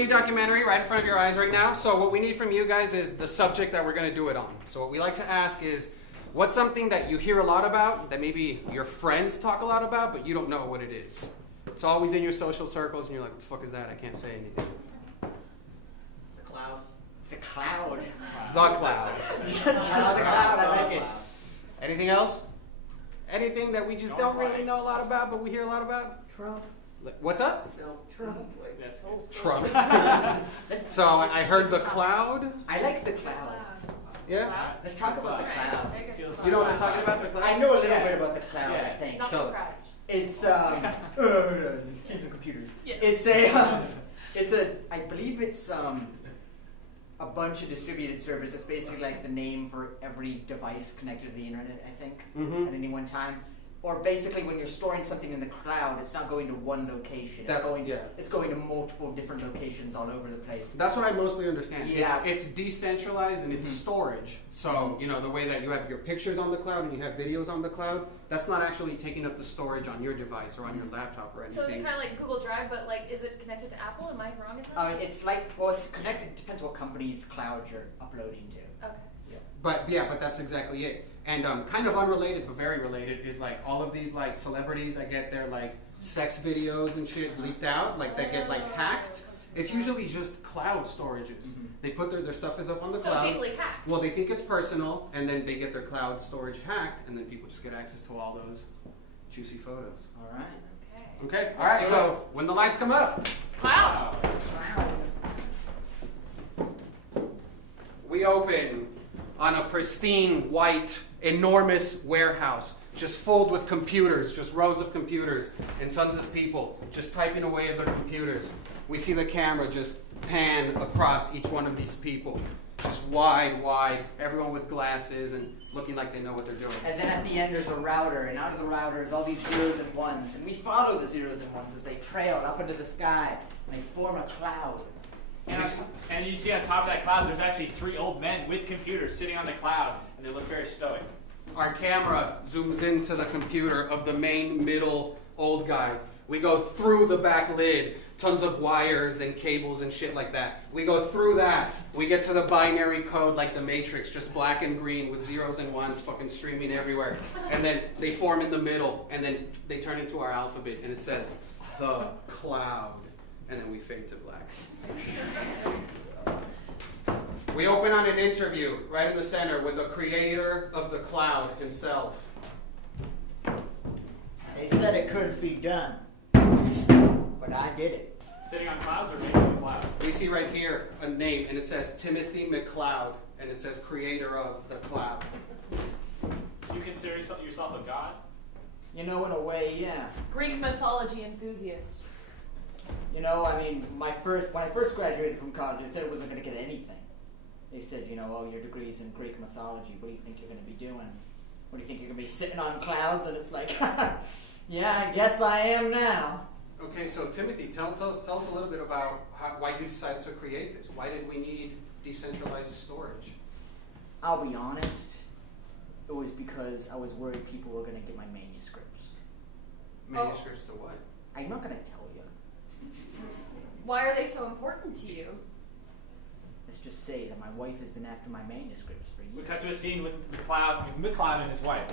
new documentary right in front of your eyes right now. So what we need from you guys is the subject that we're going to do it on. So what we like to ask is, what's something that you hear a lot about, that maybe your friends talk a lot about, but you don't know what it is? It's always in your social circles, and you're like, what the fuck is that? I can't say anything. The cloud. The cloud. The cloud. The cloud, I like it. Anything else? Anything that we just don't really know a lot about, but we hear a lot about? Trump. What's up? No, Trump. That's Trump. So I heard the cloud. I like the cloud. Yeah? Let's talk about the cloud. You know what I'm talking about, the cloud? I know a little bit about the cloud, I think. Not Tell us. surprised. It's schemes of computers. Yeah. It's I believe it's a bunch of distributed servers. It's basically like the name for every device connected to the internet, I think, at any one time. Or basically, when you're storing something in the cloud, it's not going to one location. It's going to multiple different locations all over the place. That's what I mostly understand. Yeah. It's decentralized and it's storage. So, you know, the way that you have your pictures on the cloud and you have videos on the cloud, that's not actually taking up the storage on your device or on your laptop or anything. So is it kind of like Google Drive, but like, is it connected to Apple? Am I wrong at that? It's like, well, it's connected. Depends what company's cloud you're uploading to. Okay. But that's exactly it. And kind of unrelated, but very related, is like all of these like celebrities that get their like sex videos and shit leaked out, like that get like hacked. It's usually just cloud storages. They put their stuff is up on the So cloud. it's easily hacked. Well, they think it's personal, and then they get their cloud storage hacked, and then people just get access to all those juicy photos. All right. Okay. Okay, all right. So when the lights come up, Wow. we open on a pristine, white, enormous warehouse, just filled with computers, just rows of computers, and tons of people just typing away at their computers. We see the camera just pan across each one of these people, just wide, everyone with glasses and looking like they know what they're doing. And then at the end there's a router, and out of the router is all these zeros and ones, and we follow the zeros and ones as they trail up into the sky, and they form a cloud. And you see on top of that cloud, there's actually 3 old men with computers sitting on the cloud, and they look very stoic. Our camera zooms into the computer of the main middle old guy. We go through the back lid, tons of wires and cables and shit like that. We go through that. We get to the binary code like the Matrix, just black and green with zeros and ones fucking streaming everywhere. And then they form in the middle, and then they turn into our alphabet, and it says, the cloud. And then we fade to black. We open on an interview right in the center with the creator of the cloud himself. They said it couldn't be done, but I did it. Sitting on clouds or making the cloud? We see right here a name, and it says Timothy McCloud, and it says creator of the cloud. Do you consider yourself a god? You know, in a way, yeah. Greek mythology enthusiast. You know, I mean, when I first graduated from college, I said I wasn't going to get anything. They said, you know, oh, your degree's in Greek mythology. What do you think you're going to be doing? What do you think you're going to be sitting on clouds? And it's like, yeah, I guess I am now. Okay, so Timothy, tell us a little bit about why you decided to create this. Why did we need decentralized storage? I'll be honest. It was because I was worried people were going to get my manuscripts. Manuscripts to what? I'm not going to tell you. Why are they so important to you? Let's just say that my wife has been after my manuscripts for We years. cut to a scene with McCloud and his wife.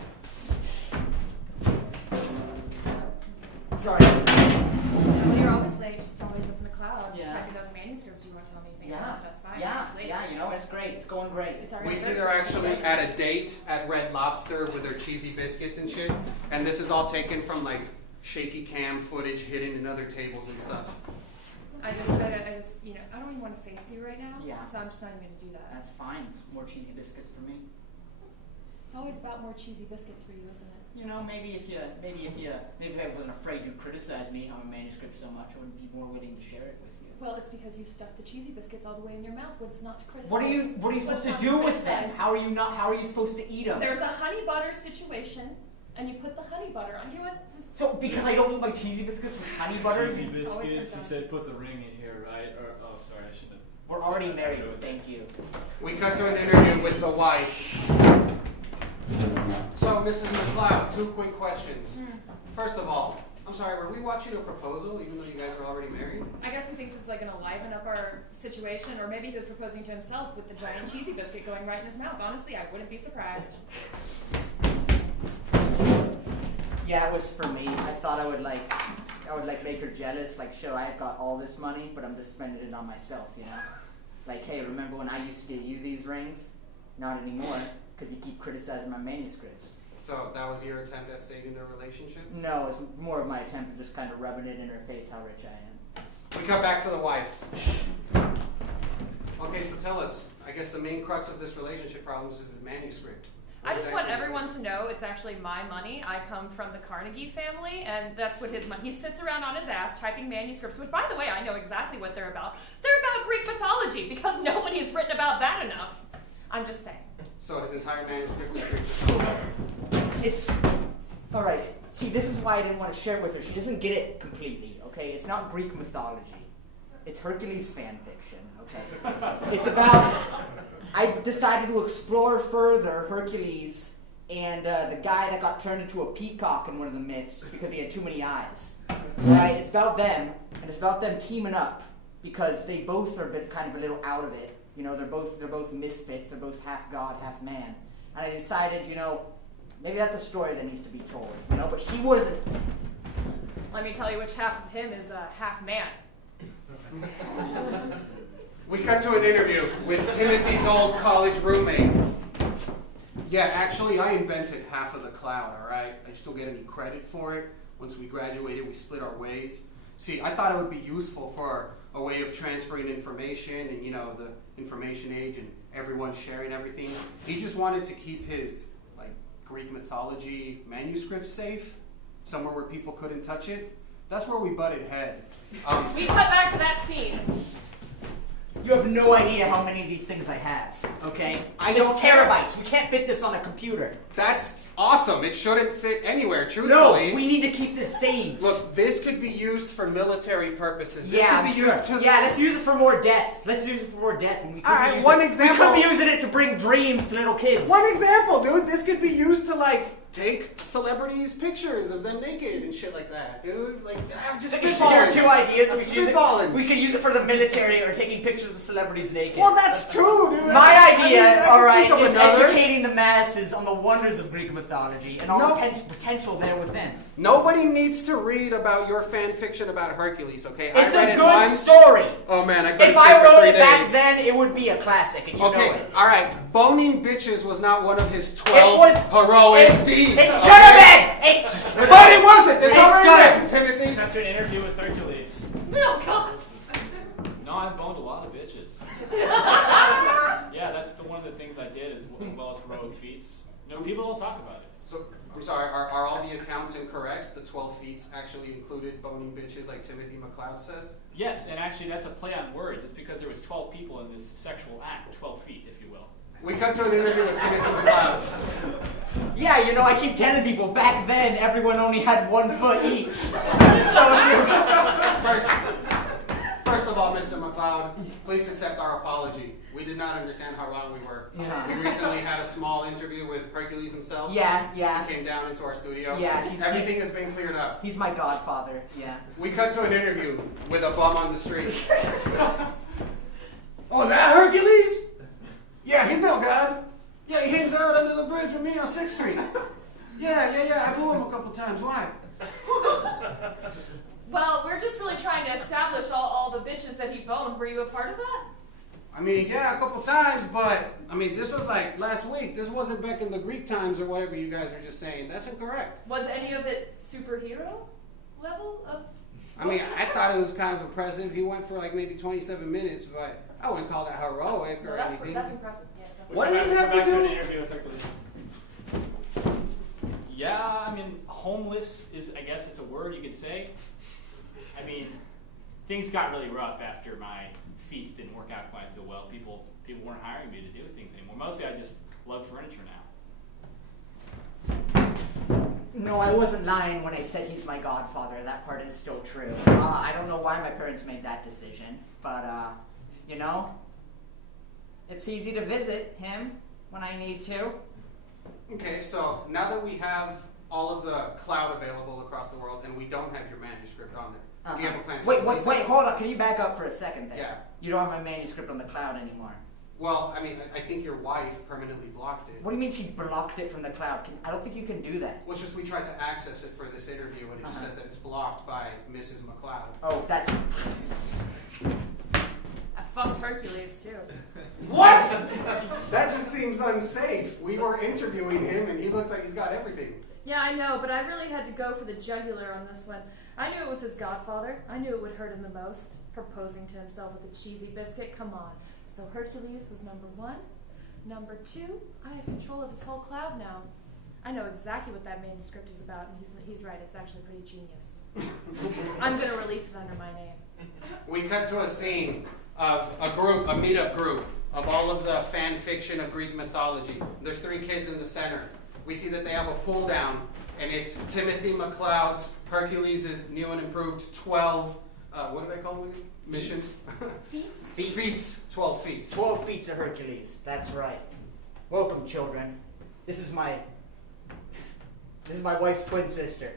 Sorry. Well, you're always late, just always up in the cloud, Yeah. typing those manuscripts. You won't tell me anything Yeah. about it, that's fine. Yeah, You're just late. yeah, you know, it's great. It's going great. It's already We see Thursday. they're actually at a date at Red Lobster with their cheesy biscuits and shit, and this is all taken from like shaky cam footage hidden in other tables and stuff. I just, you know, I don't even want to face you right now. Yeah. So I'm just not even going to do that. That's fine. More cheesy biscuits for me. It's always about more cheesy biscuits for you, isn't it? You know, maybe if I wasn't afraid to criticize me on a manuscript so much, I would be more willing to share it with you. Well, it's because you stuffed the cheesy biscuits all the way in your mouth. What is not to criticize? What are you supposed to do with them? How are you supposed to eat them? There's a honey butter situation, and you put the honey butter on. You know what? So because I don't eat my cheesy biscuits with honey butter? Cheesy It's always biscuits. been You done. said put the ring in here, right? Or sorry, I shouldn't have. We're already married. Thank you. We cut to an interview with the wife. So, Mrs. McCloud, 2 quick questions. First of all, I'm sorry, were we watching a proposal even though you guys are already married? I guess he thinks it's like gonna liven up our situation, or maybe he was proposing to himself with the giant cheesy biscuit going right in his mouth. Honestly, I wouldn't be surprised. Yeah, it was for me. I thought I would like make her jealous. Like, sure, I've got all this money, but I'm just spending it on myself, you know? Like, hey, remember when I used to get you these rings? Not anymore, because you keep criticizing my manuscripts. So that was your attempt at saving their relationship? No, it's more of my attempt at just kind of rubbing it in her face how rich I am. We come back to the wife. Okay, so tell us. I guess the main crux of this relationship problems is his manuscript. I just want Exactly is everyone this? to know it's actually my money. I come from the Carnegie family, and that's what his money. He sits around on his ass typing manuscripts, which, by the way, I know exactly what they're about. They're about Greek mythology, because nobody's written about that enough. I'm just saying. So his entire manuscript is Greek. It's all right. See, this is why I didn't want to share it with her. She doesn't get it completely. Okay, it's not Greek mythology. It's Hercules fan fiction. Okay, it's about. I decided to explore further Hercules and the guy that got turned into a peacock in one of the myths because he had too many eyes. Right? It's about them, and it's about them teaming up because they both are kind of a little out of it. You know, they're both misfits. They're both half god, half man. And I decided, you know, maybe that's a story that needs to be told. You know, but she wasn't. Let me tell you which half of him is half man. We cut to an interview with Timothy's old college roommate. Yeah, actually, I invented half of the cloud, all right? I just don't get any credit for it. Once we graduated, we split our ways. See, I thought it would be useful for a way of transferring information and, you know, the information age and everyone sharing everything. He just wanted to keep his, like, Greek mythology manuscript safe, somewhere where people couldn't touch it. That's where we butted head. We cut back to that scene. You have no idea how many of these things I have. Okay, it's terabytes. We can't fit this on a computer. That's awesome. It shouldn't fit anywhere, No, truthfully. we need to keep this safe. Look, this could be used for military purposes. This Yeah, could I'm be sure. used to... Yeah, let's use it for more death. Let's use it for more death. And we could All right, be one using- example. We could be using it to bring dreams to little kids. One example, dude. This could be used to, like, take celebrities' pictures of them naked and shit like that, dude. Like, I'm just There spitballing. are two ideas. I'm We could use spitballing. it. We could use it for the military or taking pictures of celebrities naked. Well, that's true, dude. My idea, I all can right, think of is another. educating the masses on the wonders of Greek mythology and all No. the potential there within. Nobody needs to read about your fan fiction about Hercules, okay? It's I read a it good once. story. Oh, man, I couldn't If sleep I for wrote 3 it back days. then, it would be a classic, and you know Okay, it. all right. Boning bitches was not one of his It 12 was heroic it, deeds. It should have been. But it wasn't. It's It's already good. written, Timothy. Got to an interview with Hercules. Oh, God. No, I boned a lot of bitches. Yeah, that's one of the things I did as well as heroic feats. You know, people don't talk about it. So, I'm sorry, are all the accounts incorrect? The 12 feats actually included boning bitches like Timothy McLeod says? Yes, and actually that's a play on words. It's because there was 12 people in this sexual act, 12 feet, if you will. We cut to an interview with Timothy McLeod. Yeah, you know, I keep telling people back then everyone only had 1 foot each. So First of all, Mr. McLeod, please accept our apology. We did not understand how wrong we were. Yeah. We recently had a small interview with Hercules himself. Yeah. He came down into our studio. Yeah, Everything has been cleared up. He's my godfather. Yeah. We cut to an interview with a bum on the street. Oh, that Hercules? Yeah, he's no god. Yeah, he hangs out under the bridge with me on 6th Street. Yeah, I blew him a couple times. Why? Well, we're just really trying to establish all the bitches that he boned. Were you a part of that? I mean, yeah, a couple times, but, I mean, this was like last week. This wasn't back in the Greek times or whatever you guys were just saying. That's incorrect. Was any of it superhero level of... I mean, I thought it was kind of impressive. He went for like maybe 27 minutes, but I wouldn't call that heroic No, or that's anything. impressive. Yes, that's What does this have to Go back do? an interview with Hercules. Yeah, I mean, homeless is, I guess it's a word you could say. I mean, things got really rough after my feats didn't work out quite so well. People weren't hiring me to do things anymore. Mostly I just love furniture now. No, I wasn't lying when I said he's my godfather. That part is still true. I don't know why my parents made that decision, but, you know, it's easy to visit him when I need to. Okay, so now that we have all of the cloud available across the world, and we don't have your manuscript on there. Do you have a plan to Wait, release wait, it? hold on. Can you back up for a second there? Yeah. You don't have my manuscript on the cloud anymore. Well, I mean, I think your wife permanently blocked it. What do you mean she blocked it from the cloud? I don't think you can do that. Well, it's just we tried to access it for this interview, and it just says that it's blocked by Mrs. McLeod. Oh, that's... I fucked Hercules too. What? That just seems unsafe. We were interviewing him, and he looks like he's got everything. Yeah, I know, but I really had to go for the jugular on this one. I knew it was his godfather. I knew it would hurt him the most. Proposing to himself with a cheesy biscuit, come on. So Hercules was number 1. Number 2, I have control of his whole cloud now. I know exactly what that manuscript is about, and he's right, it's actually pretty genius. I'm gonna release it under my name. We cut to a scene of a meetup group of all of the fan fiction of Greek mythology. There's 3 kids in the center. We see that they have a pull down, and it's Timothy McLeod's Hercules' new and improved 12, what did I call them again? Missions? Feats. 12 feats. 12 feats of Hercules. That's right. Welcome, children. This is my wife's twin sister.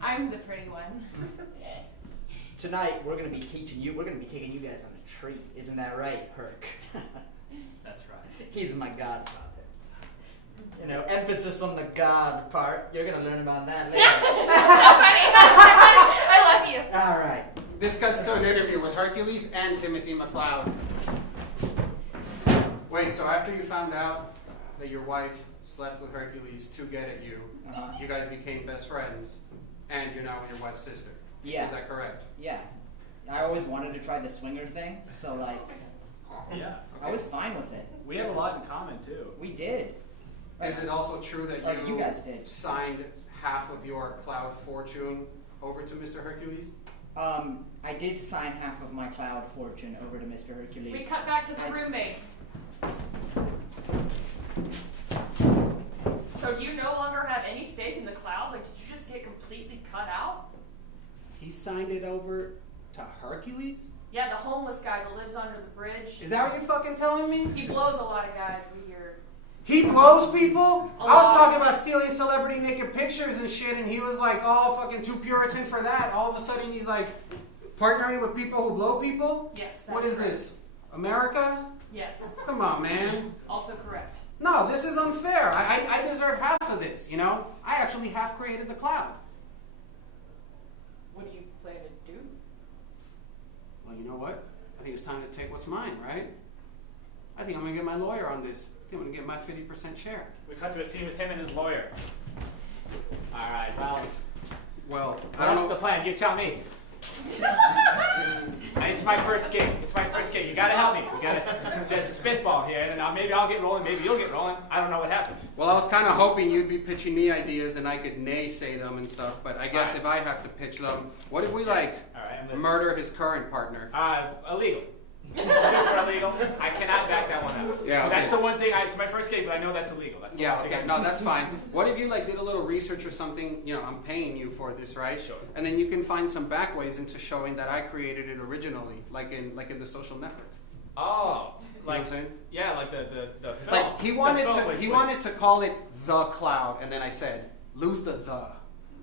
I'm the pretty one. Tonight, we're going to be taking you guys on a treat. Isn't that right, Herc? That's right. He's my godfather. You know, emphasis on the god part. You're going to learn about that later. I love you. All right. This cuts to an interview with Hercules and Timothy McLeod. Wait, so after you found out that your wife slept with Hercules to get at you, you guys became best friends, and you're now your wife's sister. Yeah. Is that correct? Yeah. I always wanted to try the swinger thing, so, like, Yeah. I was fine with it. We have a lot in common too. We did. Is it also true that Like you guys did. signed half of your cloud fortune over to Mr. Hercules? I did sign half of my cloud fortune over to Mr. Hercules. We cut back to the roommate. So you no longer have any stake in the cloud? Like, did you just get completely cut out? He signed it over to Hercules? Yeah, the homeless guy that lives under the bridge. Is that what you're fucking telling me? He blows a lot of guys, we hear. He blows people? A I was lot. talking about stealing celebrity naked pictures and shit, and he was like, oh, fucking too Puritan for that. All of a sudden, he's like partnering with people who blow people? Yes, that's What is correct. this? America? Yes, Come on, man. also correct. No, this is unfair. I deserve half of this, you know? I actually half created the cloud. What do you plan to do? Well, you know what? I think it's time to take what's mine, right? I think I'm going to get my lawyer on this. I think I'm going to get my 50% share. We cut to a scene with him and his lawyer. All right. Well, Well, I don't what's the know. plan? You tell me. It's my first gig. You gotta help me. We gotta just spitball here, and then maybe I'll get rolling. Maybe you'll get rolling. I don't know what happens. Well, I was kind of hoping you'd be pitching me ideas and I could naysay them and stuff, but I guess Alright. if I have to pitch them, what if we, like, All right. I'm listening. murder his current partner? Illegal. Super illegal. I cannot back that one up. Yeah, okay. That's the one thing. It's my first gig, but I know that's illegal. That's the Yeah, one thing okay, I- no, that's fine. What if you, like, did a little research or something? You know, I'm paying you for this, right? Sure. And then you can find some back ways into showing that I created it originally, like in The Social Network. Oh, You know like what I'm saying? yeah, like the film. Like, he The wanted film to with- he wanted to call it The Cloud, and then I said, lose the.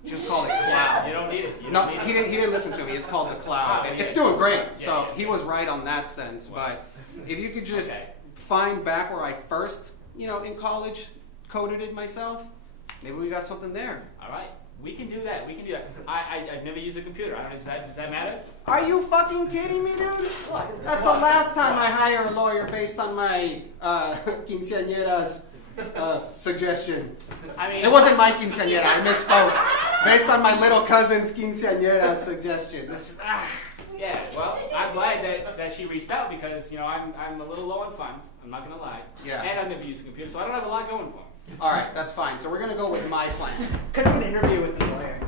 Just call it Yeah, Cloud. you don't need it. You No, don't need he it. didn't listen to me. It's called The Cloud. Oh, And yeah, it's doing great. yeah, So yeah, he yeah. was right on that sense. Well. But if you could just Okay. find back where I first, you know, in college, coded it myself, maybe we got something there. All right, we can do that. We can do that. I've never used a computer. Does that matter? Are you fucking kidding me, dude? That's the last time I hire a lawyer based on my quinceañera's suggestion. I mean, It wasn't my quinceañera, I misspoke. Based on my little cousin's quinceañera's suggestion. It's just, Yeah, well, I'm glad that she reached out because I'm a little low on funds. I'm not gonna lie. Yeah. And I've never used a computer, so I don't have a lot going for me. All right, that's fine. So we're gonna go with my plan. Cut to an interview with the lawyer.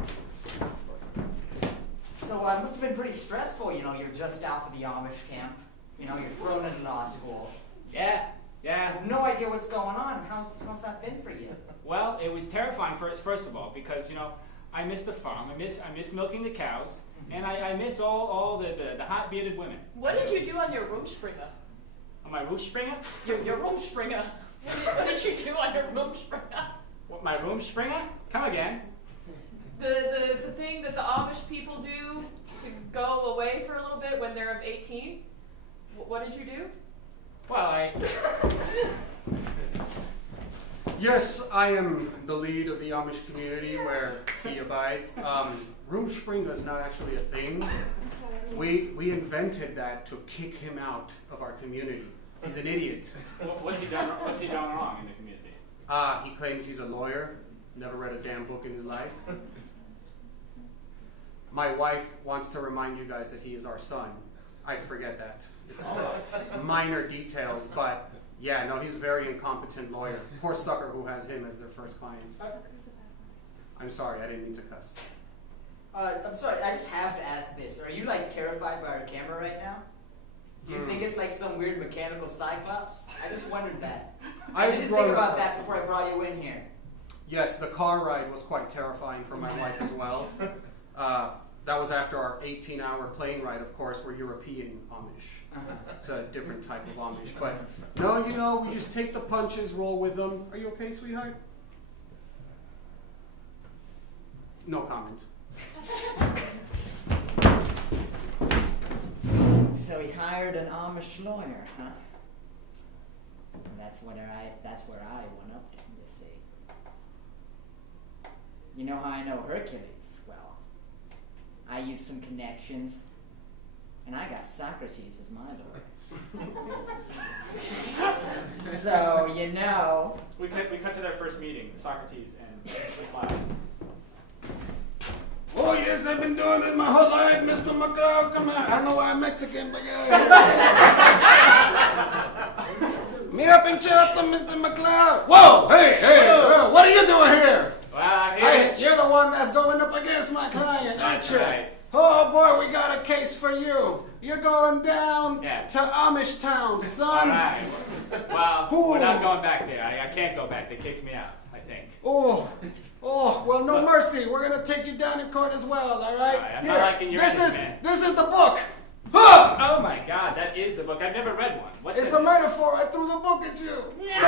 So it must have been pretty stressful, you know, you're just out for the Amish camp. You know, you're thrown into law school. Yeah. I have no idea what's going on. How's that been for you? Well, it was terrifying first of all because I miss the farm. I miss milking the cows, and I miss all the hot bearded women. What did you do on your Rumspringer? On my Rumspringer? Your Rumspringer. What did you do on your Rumspringer? What, my room springer? Come again. The thing that the Amish people do to go away for a little bit when they're of 18? What did you do? Well, Yes, I am the lead of the Amish community where he abides. Rumspringa is not actually a thing. We invented that to kick him out of our community. He's an idiot. What's he done wrong in the community? He claims he's a lawyer, never read a damn book in his life. My wife wants to remind you guys that he is our son. I forget that. It's minor details, but yeah, no, he's a very incompetent lawyer. Poor sucker who has him as their first client. I'm sorry, I didn't mean to cuss. I'm sorry, I just have to ask this. Are you like terrified by our camera right now? Do you think it's like some weird mechanical cyclops? I just wondered that. I didn't think about that before I brought you in here. Yes, the car ride was quite terrifying for my wife as well. That was after our 18-hour plane ride, of course. We're European Amish. It's a different type of Amish. But no, you know, we just take the punches, roll with them. Are you okay, sweetheart? No comment. So he hired an Amish lawyer, huh? And that's where I went up to him, you see. You know how I know Hercules? Well, I used some connections, and I got Socrates as my lawyer. So, you know. We cut to their first meeting, Socrates and McCloud. Oh, yes, I've been doing it my whole life, Mr. McCloud. Come on. I don't know why I'm Mexican, but meet up in Chatham, Mr. McCloud. Whoa, hey, what are you doing here? Well, I'm here. Hey, you're the one that's going up against my client, aren't you? Right. Oh, boy, we got a case for you. You're going down Yeah. to Amish Town, son. All right. Well, Ooh. we're not going back there. I can't go back. They kicked me out, I think. Oh, well, no mercy. We're going to take you down in court as well, all right? All right, I'm not liking your this ending, is man. This is the book. Huh! Oh my God, that is the book. I've never read one. What's It's in a this? metaphor. I threw the book at you. I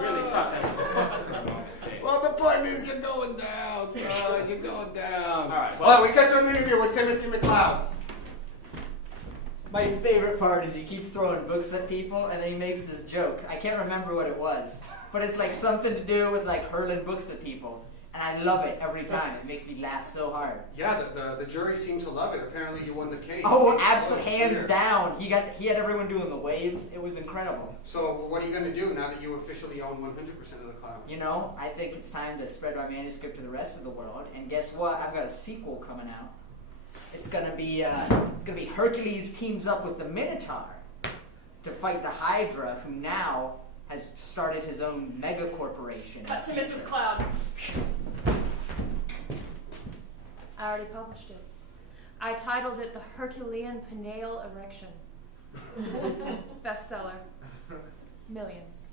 really thought that was a book for a moment. Dave. Well, the point is you're going down, son. You're going down. All right, well- we got you an interview with Timothy McCloud. My favorite part is he keeps throwing books at people, and then he makes this joke. I can't remember what it was, but it's like something to do with like hurling books at people. And I love it every time. It makes me laugh so hard. Yeah, the jury seemed to love it. Apparently you won the case. Oh, It's absolutely, hands clear. down. He had everyone doing the wave. It was incredible. So what are you going to do now that you officially own 100% of the cloud? You know, I think it's time to spread my manuscript to the rest of the world. And guess what? I've got a sequel coming out. It's gonna be Hercules teams up with the Minotaur to fight the Hydra, who now has started his own mega corporation. Cut to Mrs. Cloud. I already published it. I titled it The Herculean Pineal Erection. Bestseller. Millions.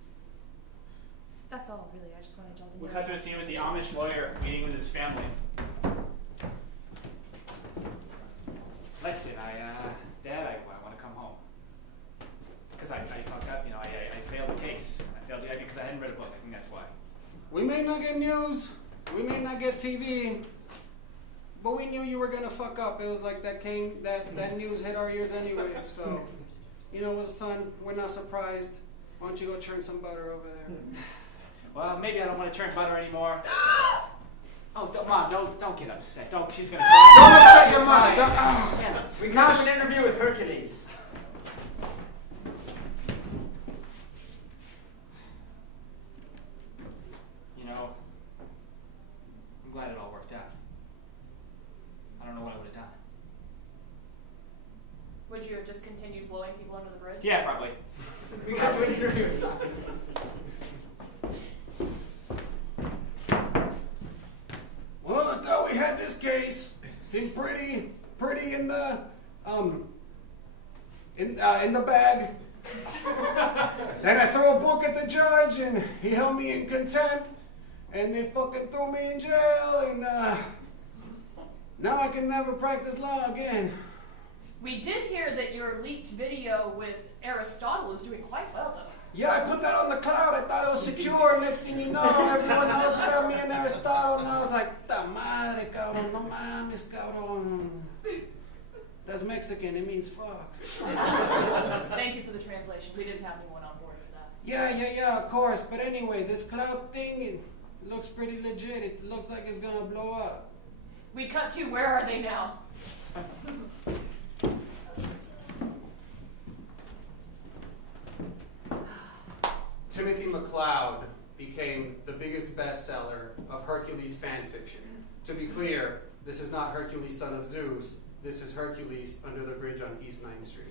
That's all, really. I just wanted y'all to know. We cut to a scene with the Amish lawyer meeting with his family. Listen, Dad, I want to come home. Because I fucked up, you know, I failed the case. I failed the idea because I hadn't read a book. I think that's why. We may not get news, we may not get TV, but we knew you were gonna fuck up. It was like that news hit our ears anyway. So, you know what, son, we're not surprised. Why don't you go churn some butter over there? Well, maybe I don't want to churn butter anymore. Oh, Mom, don't get upset. She's gonna Don't cry. upset She's your mother. crying. Don't- Damn it. We got an interview with Hercules. You know, I'm glad it all worked out. I don't know what I would have done. Would you have just continued blowing people under the bridge? Yeah, probably. We got to an interview with Socrates. Well, I thought we had this case. Seemed pretty in the in the bag. Then I threw a book at the judge, and he held me in contempt, and they fucking threw me in jail, and now I can never practice law again. We did hear that your leaked video with Aristotle is doing quite well, though. Yeah, I put that on the cloud. I thought it was secure. Next thing you know, everyone knows about me and Aristotle. And I was like, ta madre, cabrón, no mames, cabrón. That's Mexican. It means fuck. Thank you for the translation. We didn't have anyone on board for that. Yeah, of course. But anyway, this cloud thing, it looks pretty legit. It looks like it's gonna blow up. We cut to where are they now? Timothy McCloud became the biggest bestseller of Hercules fan fiction. To be clear, this is not Hercules, son of Zeus. This is Hercules under the bridge on East 9th Street.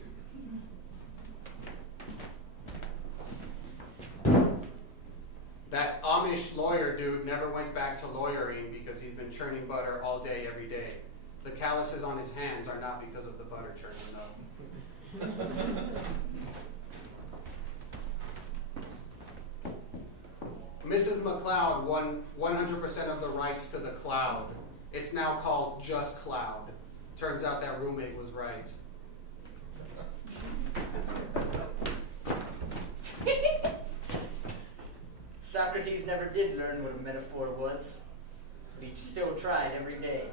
That Amish lawyer dude never went back to lawyering because he's been churning butter all day, every day. The calluses on his hands are not because of the butter churning, though. Mrs. McCloud won 100% of the rights to the cloud. It's now called Just Cloud. Turns out that roommate was right. Socrates never did learn what a metaphor was, but he still tried every day.